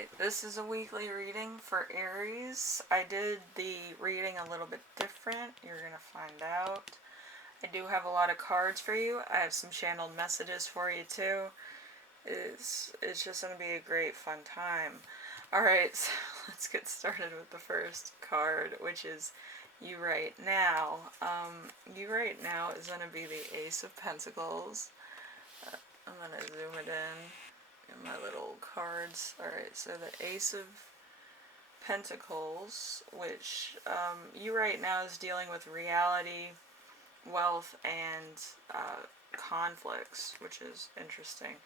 Alright, this is a weekly reading for Aries. I did the reading a little bit different. You're going to find out. I do have a lot of cards for you. I have some channeled messages for you too. It's just going to be a great fun time. Alright, so let's get started with the first card, which is You Right Now. You Right Now is going to be the Ace of Pentacles. I'm going to zoom it in my little cards. Alright, so the Ace of Pentacles, which you right now is dealing with reality, wealth, and conflicts, which is interesting.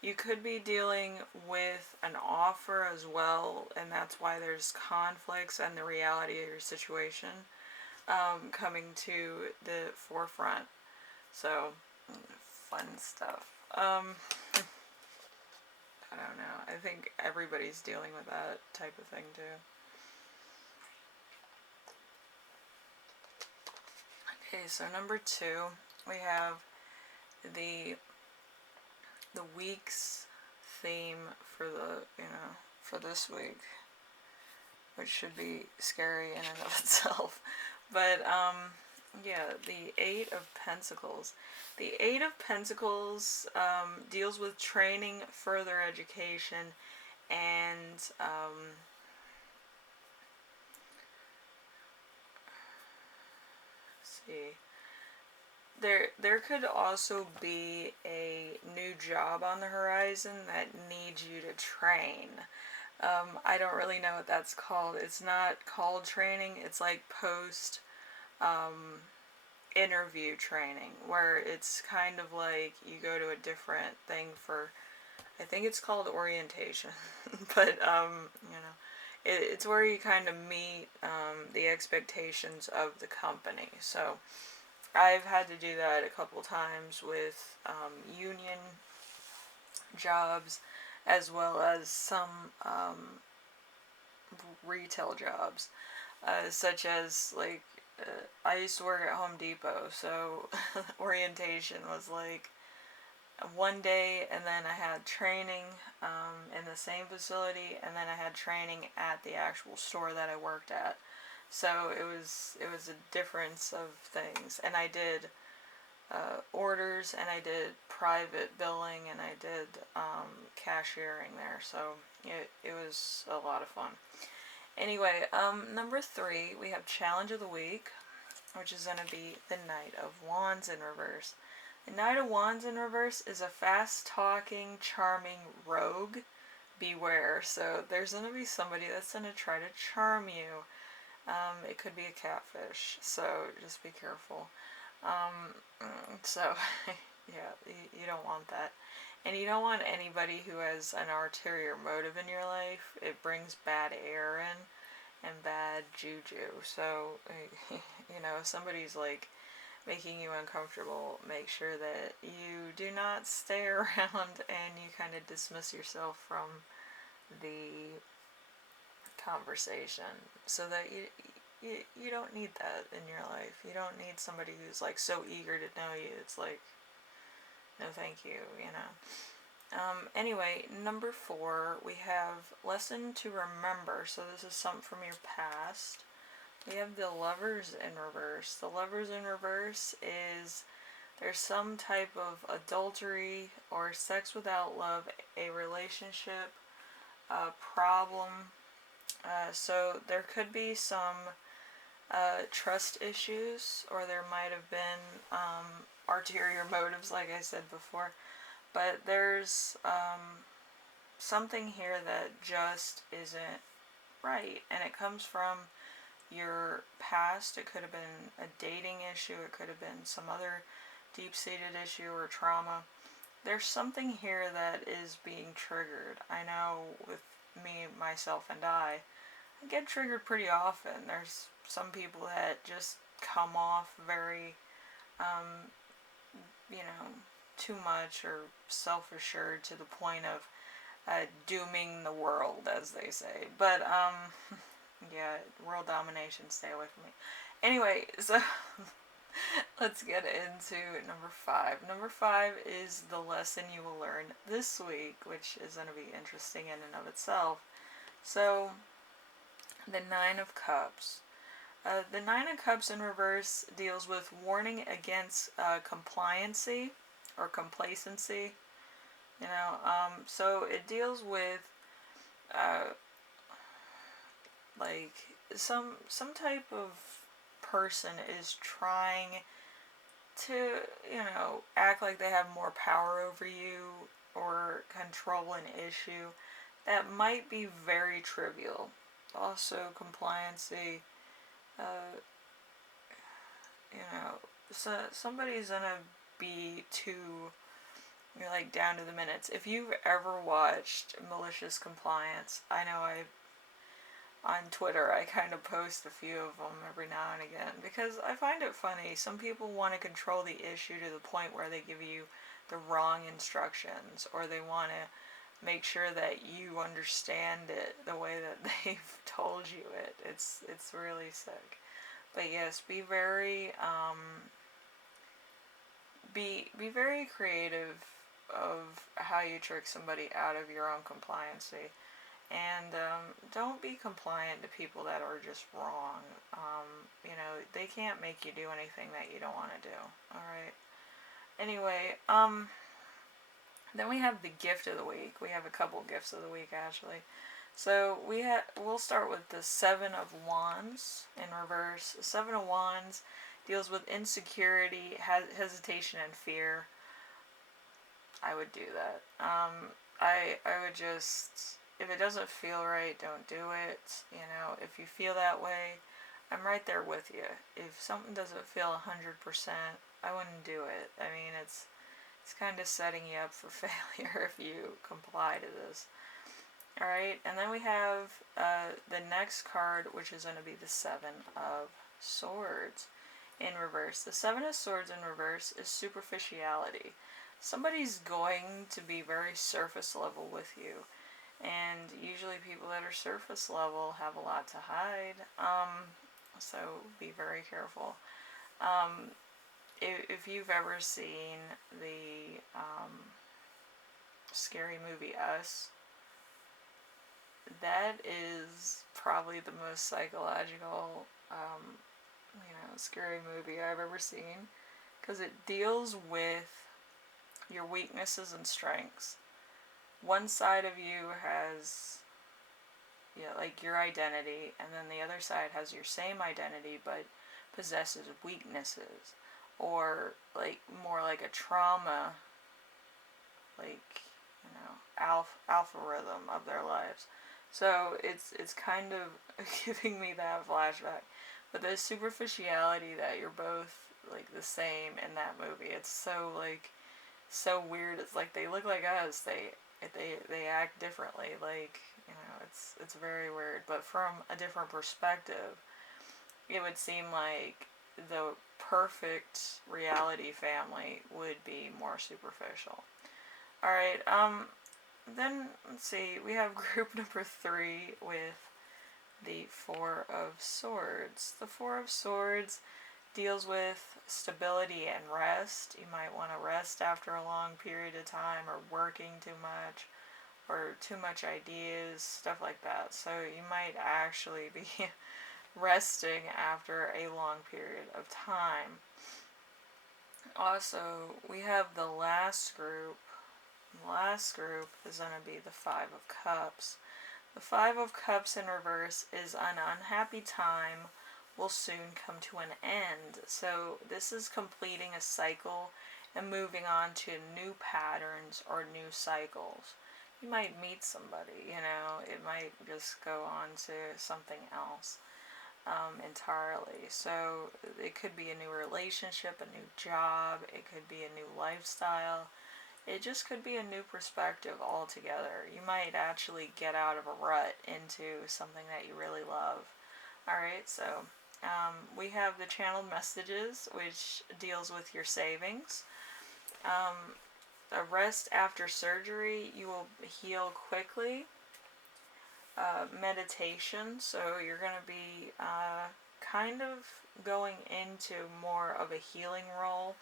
You could be dealing with an offer as well, and that's why there's conflicts and the reality of your situation coming to the forefront. So, fun stuff. I don't know. I think everybody's dealing with that type of thing too. Okay, so number 2, we have the week's theme for for this week, which should be scary in and of itself. But yeah, the 8 of Pentacles. The 8 of Pentacles deals with training, further education, and let's see. There could also be a new job on the horizon that needs you to train. I don't really know what that's called. It's not called training. It's like post interview training, where it's kind of like you go to a different thing for, I think it's called orientation, but it's where you kind of meet the expectations of the company. So I've had to do that a couple times with union jobs, as well as some retail jobs, such as like I used to work at Home Depot, so orientation was like one day, and then I had training in the same facility, and then I had training at the actual store that I worked at. So it was a difference of things, and I did orders, and I did private billing, and I did cashiering there. So it was a lot of fun. Anyway, number 3, we have Challenge of the Week, which is going to be the Knight of Wands in reverse. The Knight of Wands in reverse is a fast-talking, charming rogue. Beware. So there's going to be somebody that's going to try to charm you. It could be a catfish, so just be careful. So, yeah, you don't want that. And you don't want anybody who has an ulterior motive in your life. It brings bad air in and bad juju. So, if somebody's like making you uncomfortable, make sure that you do not stay around and you kind of dismiss yourself from the conversation, so that you don't need that in your life. You don't need somebody who's like so eager to know you. It's like, no thank you, Anyway, number 4, we have Lesson to Remember. So this is something from your past. We have the Lovers in reverse. The Lovers in reverse is there's some type of adultery or sex without love, a relationship problem. So there could be some trust issues, or there might have been ulterior motives, like I said before. But there's something here that just isn't right, and it comes from your past. It could have been a dating issue. It could have been some other deep-seated issue or trauma. There's something here that is being triggered. I know with me, myself, and I get triggered pretty often. There's some people that just come off very, too much or self-assured to the point of dooming the world, as they say. But, yeah, world domination, stay away from me. Anyway, so let's get into number 5. Number 5 is the lesson you will learn this week, which is going to be interesting in and of itself. So, the Nine of Cups. The Nine of Cups in reverse deals with warning against compliancy or complacency. So it deals with uh, like some type of person is trying to act like they have more power over you or control an issue that might be very trivial. Also, compliancy. Uh, so somebody's gonna be too like down to the minutes. If you've ever watched Malicious Compliance, I know on Twitter I kind of post a few of them every now and again because I find it funny. Some people want to control the issue to the point where they give you the wrong instructions, or they want to make sure that you understand it the way that they've told you it. It's really sick. But yes, be very be very creative of how you trick somebody out of your own compliancy, and don't be compliant to people that are just wrong. They can't make you do anything that you don't want to do. All right. Anyway, then we have the gift of the week. We have a couple gifts of the week actually. So we'll start with the Seven of Wands in reverse. The Seven of Wands deals with insecurity, hesitation, and fear. I would do that. I would just, if it doesn't feel right, don't do it. If you feel that way, I'm right there with you. If something doesn't feel 100%, I wouldn't do it. I mean, it's kind of setting you up for failure if you comply to this. Alright, and then we have the next card, which is going to be the Seven of Swords in reverse. The Seven of Swords in reverse is superficiality. Somebody's going to be very surface level with you, and usually people that are surface level have a lot to hide, so be very careful. If you've ever seen the scary movie Us, that is probably the most psychological, scary movie I've ever seen, because it deals with your weaknesses and strengths. One side of you has, like your identity, and then the other side has your same identity but possesses weaknesses, or like more like a trauma, like algorithm of their lives. So it's kind of giving me that flashback. But the superficiality that you're both like the same in that movie, it's so weird. It's like they look like us. They act differently. Like it's very weird. But from a different perspective, it would seem like the perfect reality family would be more superficial. All right. Then let's see. We have group number 3 with the Four of Swords. The Four of Swords deals with stability and rest. You might want to rest after a long period of time, or working too much, or too much ideas, stuff like that. So you might actually be resting after a long period of time. Also, we have the last group. The last group is going to be the Five of Cups. The Five of Cups in reverse is an unhappy time will soon come to an end. So this is completing a cycle and moving on to new patterns or new cycles. You might meet somebody, it might just go on to something else entirely. So it could be a new relationship, a new job, it could be a new lifestyle. It just could be a new perspective altogether. You might actually get out of a rut into something that you really love. Alright, so we have the channeled messages, which deals with your savings. A rest after surgery, you will heal quickly. Meditation, so you're going to be kind of going into more of a healing role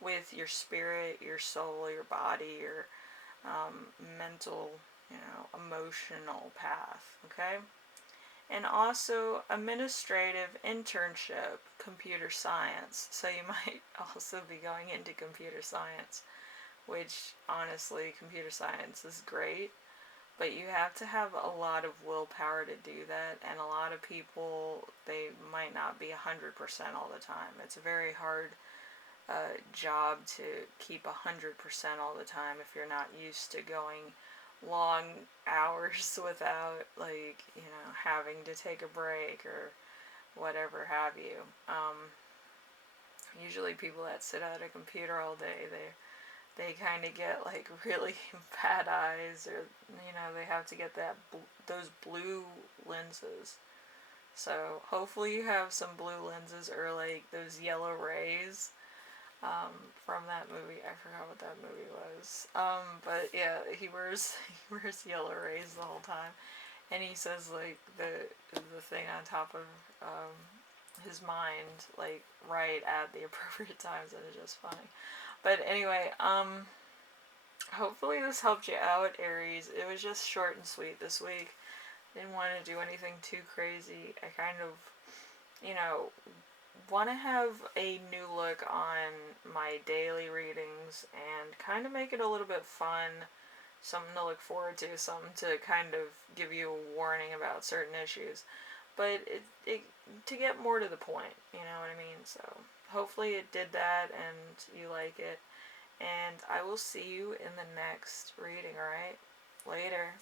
with your spirit, your soul, your body, your mental, emotional path, okay? And also administrative internship, computer science. So you might also be going into computer science, which honestly, computer science is great, but you have to have a lot of willpower to do that, and a lot of people, they might not be 100% all the time. It's a very hard job to keep 100% all the time if you're not used to going long hours without, like, having to take a break or whatever have you. Usually people that sit at a computer all day, they kind of get like really bad eyes, or they have to get those blue lenses. So hopefully you have some blue lenses, or like those yellow rays from that movie. I forgot what that movie was. But yeah, he wears he wears yellow rays the whole time, and he says like the thing on top of his mind, like right at the appropriate times, and it's just funny. But anyway, hopefully this helped you out, Aries. It was just short and sweet this week. Didn't want to do anything too crazy. I kind of, want to have a new look on my daily readings and kind of make it a little bit fun, something to look forward to, something to kind of give you a warning about certain issues. But it to get more to the point, you know what I mean? So hopefully it did that and you like it. And I will see you in the next reading, alright? Later.